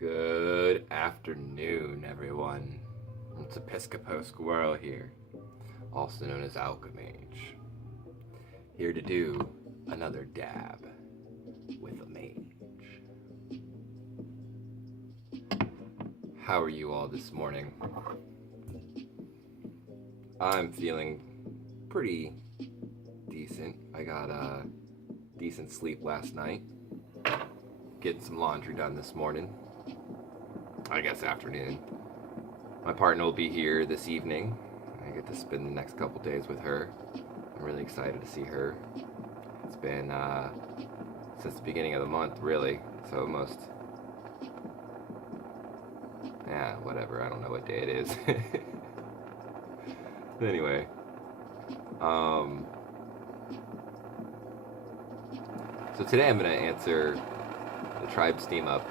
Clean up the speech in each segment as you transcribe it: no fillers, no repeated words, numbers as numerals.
Good afternoon, everyone. It's Episcopo Squirrel here, also known as Mage, here to do another dab with a mage. How are you all this morning? I'm feeling pretty decent. I got a decent sleep last night. Getting some laundry done this morning. I guess afternoon. My partner will be here this evening. I get to spend the next couple days with her. I'm really excited to see her. It's been since the beginning of the month, really. So almost, whatever. I don't know what day it is. Anyway, so today I'm going to answer the Tribe Steam Up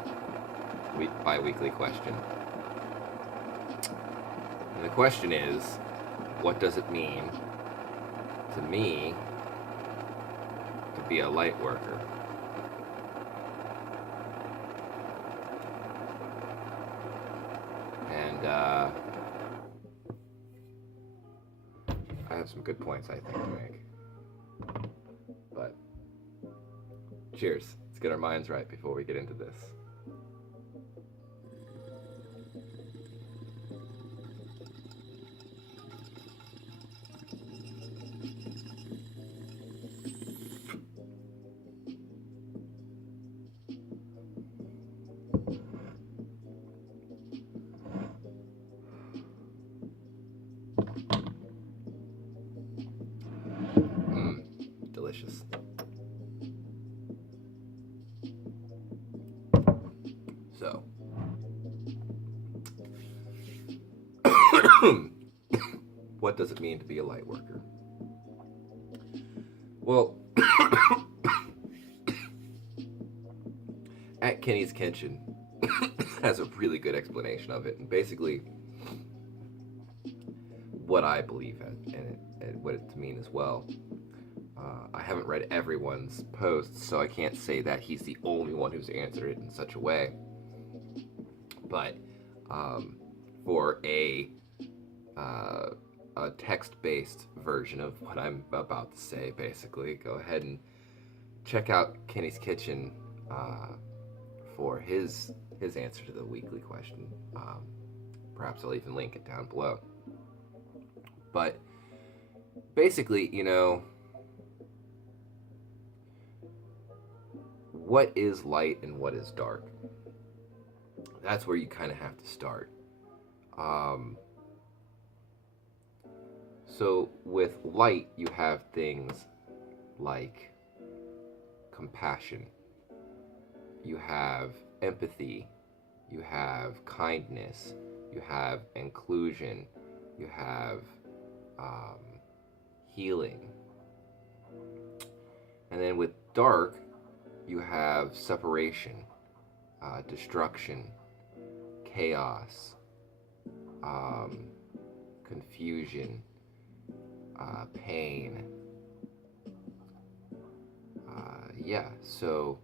bi-weekly question. And the question is, what does it mean to me to be a light worker? And I have some good points, I think, to make. But cheers. Let's get our minds right before we get into this. Delicious. So, what does it mean to be a light worker? Well, at Kenny's Kitchen has a really good explanation of it, and basically what I believe in it and what it to mean as well. I haven't read everyone's posts, so I can't say that he's the only one who's answered it in such a way. But for a text-based version of what I'm about to say, basically, go ahead and check out Kenny's Kitchen for his answer to the weekly question. Perhaps I'll even link it down below. But basically, what is light and what is dark? That's where you kind of have to start. So with light, you have things like compassion, you have empathy, you have kindness, you have inclusion, you have healing. And then with dark, you have separation, destruction, chaos, confusion, pain. So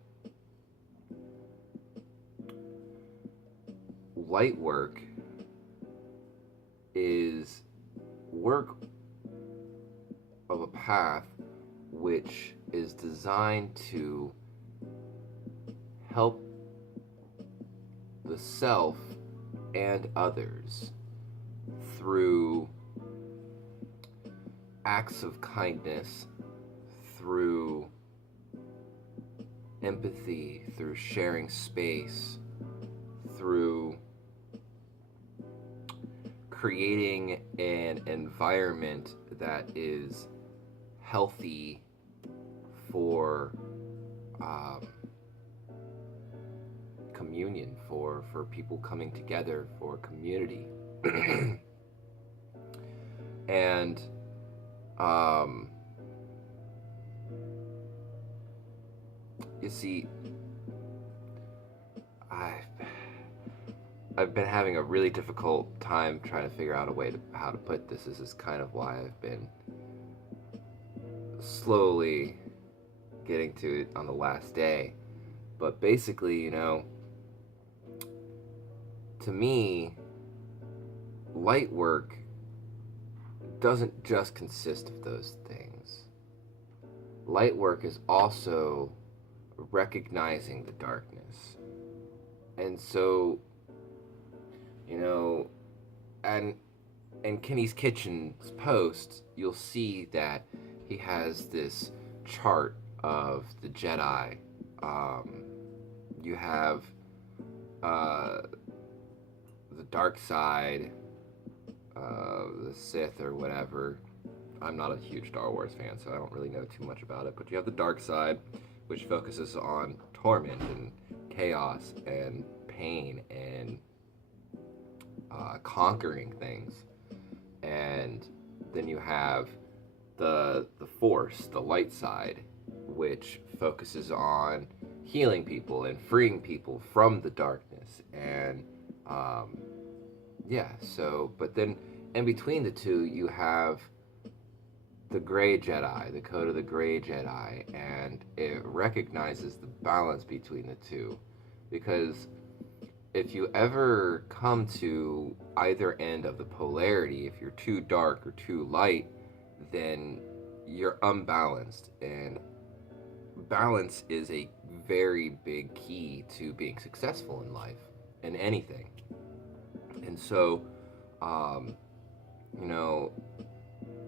light work is work of a path which is designed to help the self and others through acts of kindness, through empathy, through sharing space, through creating an environment that is healthy for communion, for people coming together, for community. And you see, I've been having a really difficult time trying to figure out a way to how to put this. This is kind of why I've been slowly getting to it on the last day. But basically, to me, light work doesn't just consist of those things. Light work is also recognizing the darkness. And so, you know, and in Kenny's Kitchen's post, you'll see that he has this chart of the Jedi. You have the dark side, the Sith or whatever. I'm not a huge Star Wars fan, so I don't really know too much about it. But you have the dark side, which focuses on torment and chaos and pain and conquering things. And then you have the Force, the light side, which focuses on healing people and freeing people from the darkness. And but then in between the two, you have the Gray Jedi, the Code of the Gray Jedi, and it recognizes the balance between the two. Because if you ever come to either end of the polarity, if you're too dark or too light, then you're unbalanced. And balance is a very big key to being successful in life, in anything. And so,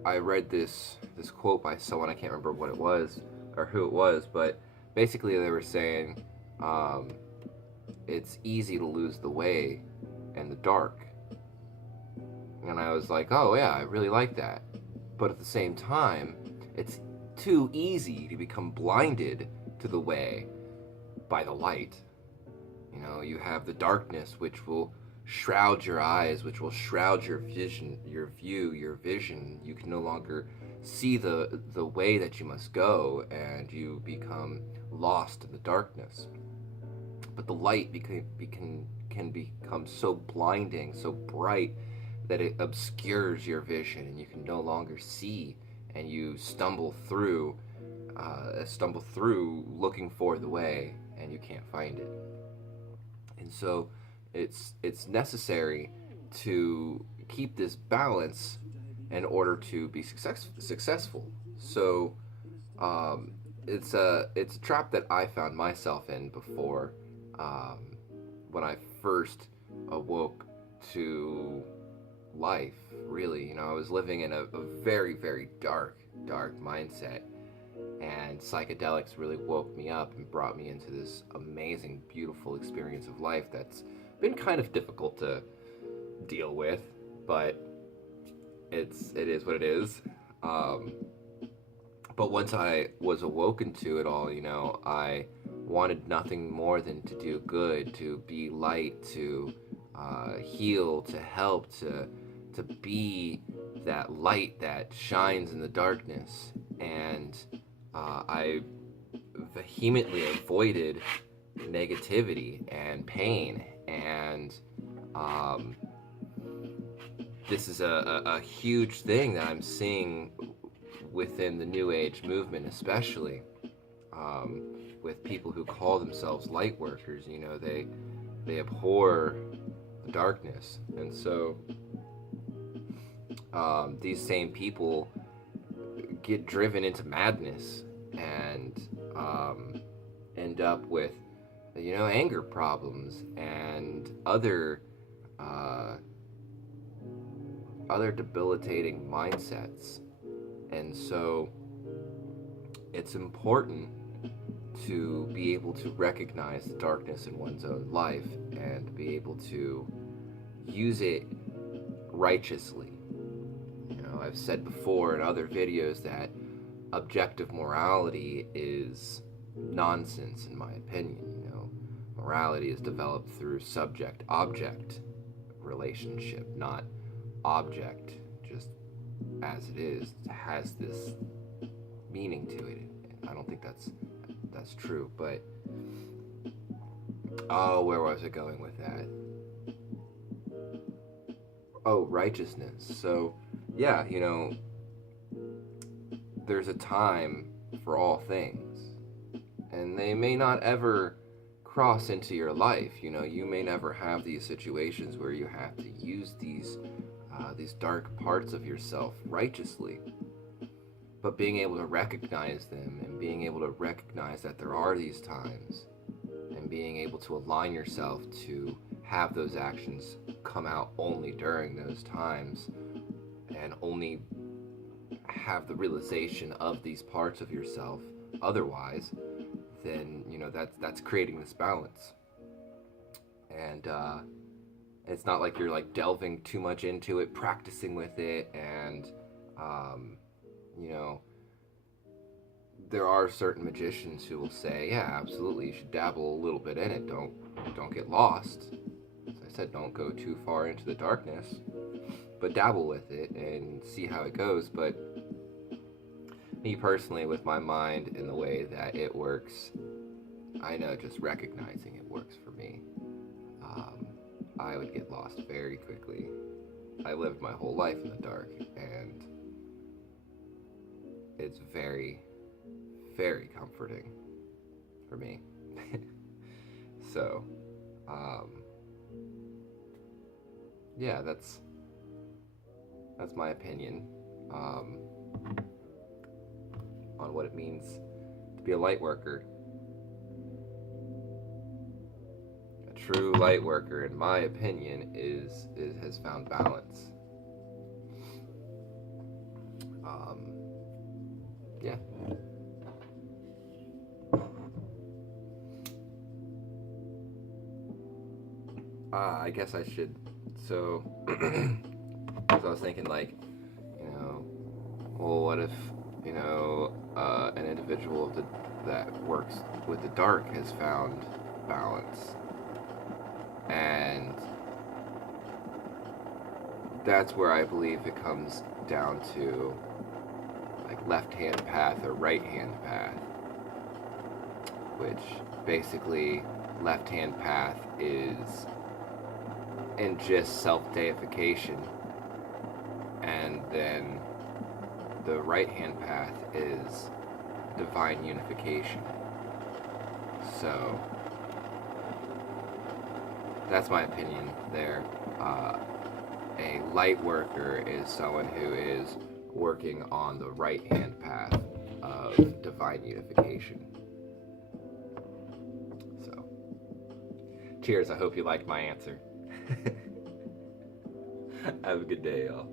I read this quote by someone, I can't remember what it was or who it was, but basically they were saying, it's easy to lose the way in the dark. And I was like, oh yeah, I really like that. But at the same time, it's too easy to become blinded to the way by the light. You have the darkness, which will shroud your eyes, which will shroud your vision, your vision. You can no longer see the way that you must go, and you become lost in the darkness. But the light can become so blinding, so bright, that it obscures your vision, and you can no longer see, and you stumble through looking for the way, and you can't find it. And so it's necessary to keep this balance in order to be successful. So it's a trap that I found myself in before, when I first awoke to life. Really, I was living in a very, very dark mindset, and psychedelics really woke me up and brought me into this amazing, beautiful experience of life that's been kind of difficult to deal with, but it is what it is. But once I was awoken to it all, I wanted nothing more than to do good, to be light, to heal, to help, to be that light that shines in the darkness. And I vehemently avoided negativity and pain. And this is a huge thing that I'm seeing within the New Age movement, especially with people who call themselves light workers. They abhor the darkness. And so these same people get driven into madness and end up with anger problems and other debilitating mindsets. And so it's important to be able to recognize the darkness in one's own life and be able to use it righteously. I've said before in other videos that objective morality is nonsense, in my opinion. Morality is developed through subject-object relationship, not object just as it is. It has this meaning to it. I don't think that's true, but where was I going with that? Righteousness. So yeah, there's a time for all things, and they may not ever cross into your life. You know, you may never have these situations where you have to use these dark parts of yourself righteously, but being able to recognize them and being able to recognize that there are these times, and being able to align yourself to have those actions come out only during those times, and only have the realization of these parts of yourself otherwise, then you know that's creating this balance. And it's not like you're like delving too much into it, practicing with it, and you know, there are certain magicians who will say, yeah, absolutely, you should dabble a little bit in it. Don't get lost. As I said, don't go too far into the darkness, but dabble with it and see how it goes. But me personally, with my mind and the way that it works, I know just recognizing it works for me. I would get lost very quickly. I lived my whole life in the dark, and it's very, very comforting for me. So, yeah, that's my opinion on what it means to be a light worker. A true light worker, in my opinion, has found balance. Yeah. I guess I should. So, because I was thinking, like, you know, well, what if, you know, an individual that works with the dark has found balance, and that's where I believe it comes down to, like, left-hand path or right-hand path, which basically left-hand path is in just self-deification, and then the right-hand path is divine unification. So that's my opinion there. A light worker is someone who is working on the right-hand path of divine unification. So, cheers. I hope you liked my answer. Have a good day, y'all.